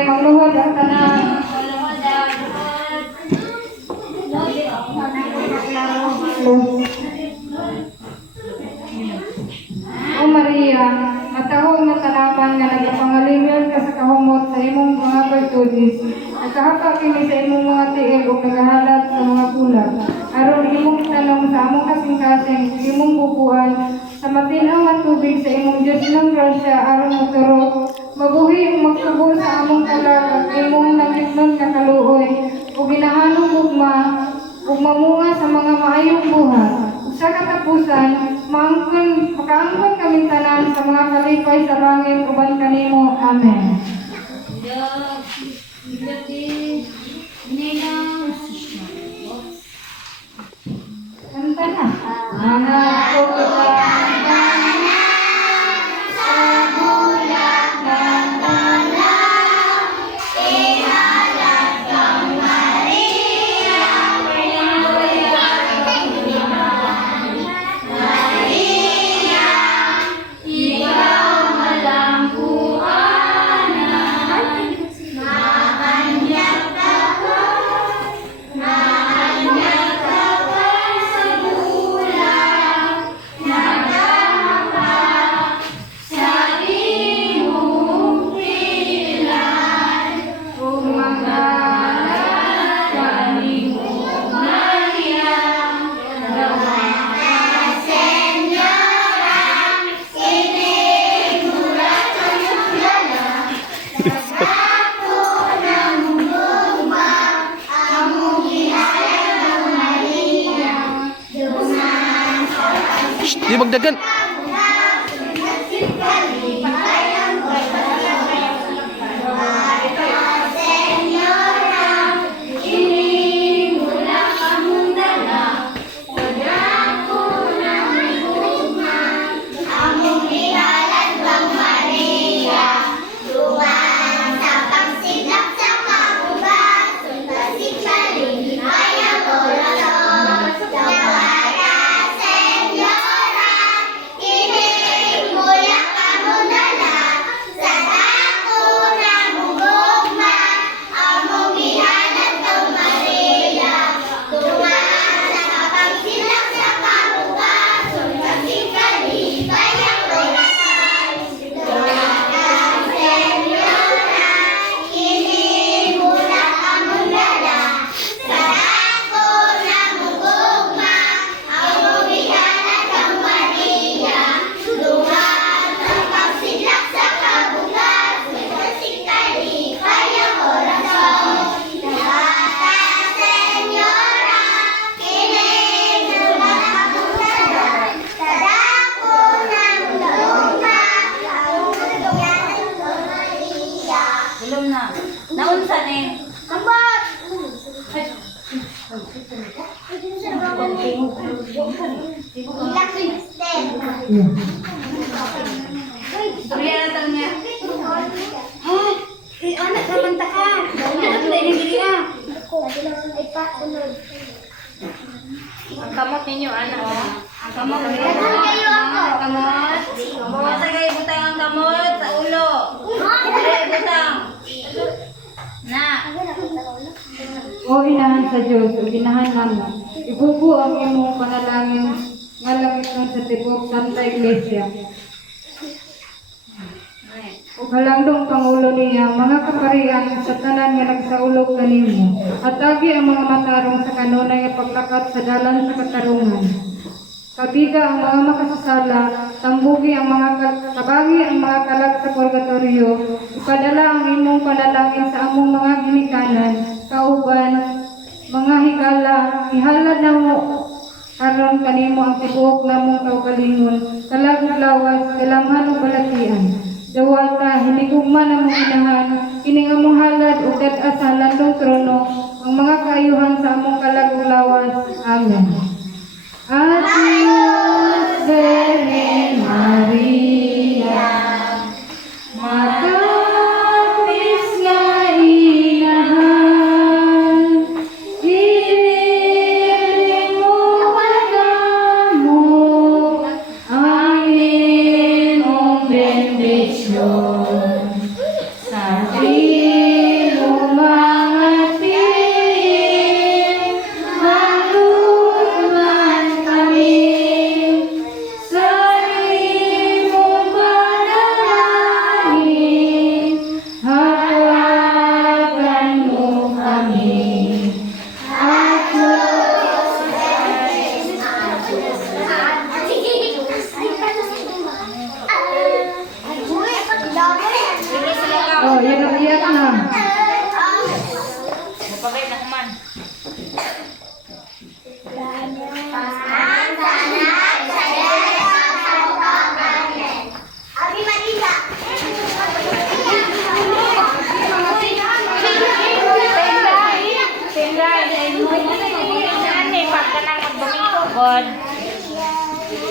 Magluhod ang tanan. O Maria, matahong na tanaman nga nagpangalingin ka sa kahumot sa imong mga pagtudis. Nagkahapa kini sa imong mga tiil o nagahalat sa mga bulag. Aron imong tanong sa among kasing-kasing, imong bubuan, sa matinaw nga tubig sa imong Diyos ng grasya aron magturok. Mabuhi ang magtubol sa among kalag at imong nangitnon nga kaluoy o ginahanong ugma ug mamunga sa mga maayong buhat. Ug sa katapusan, makaangkon kami tanan sa mga kalipay sa langit uban kanimo. Amen. Kanta na. Anak ko di magdagan. Naunsa ni? Sambat! Surya na tang niya. Ay, anak naman ta ka. Anak na ini dia. Ang kamot ninyo, anak. Ang kamot ninyo. Kamot. Masa kayo butang ang kamot sa ulo. Kayo butang. Na. O inahan sa Diyos, o ginahan naman, ibubu ang imong panalangin nga langit ng sa tibok Santa Iglesia. O halangdong Pangulo niya, mga kaparian sa tanan nga nagsaulog kanimo, at agi ang mga matarong sa kanunay nga paglakat sa dalan sa katarungan. Kabiga ang mga makasasala, tambugi ang mga kabangi ang mga kalag sa purgatorio, ipadala ang imong panalangin sa among mga ginikanan, kauban, mga higala, ihalad na mo aron kanimo ang tibuok namong kaugalingon, kalag ug lawas, kalamhan ug balatian. Dawata, hinigugma na mong inahan, kining among halad ug dad-a sa landong trono, ang mga kaayuhan sa among kalag ug lawas. Amen. Adios! likod.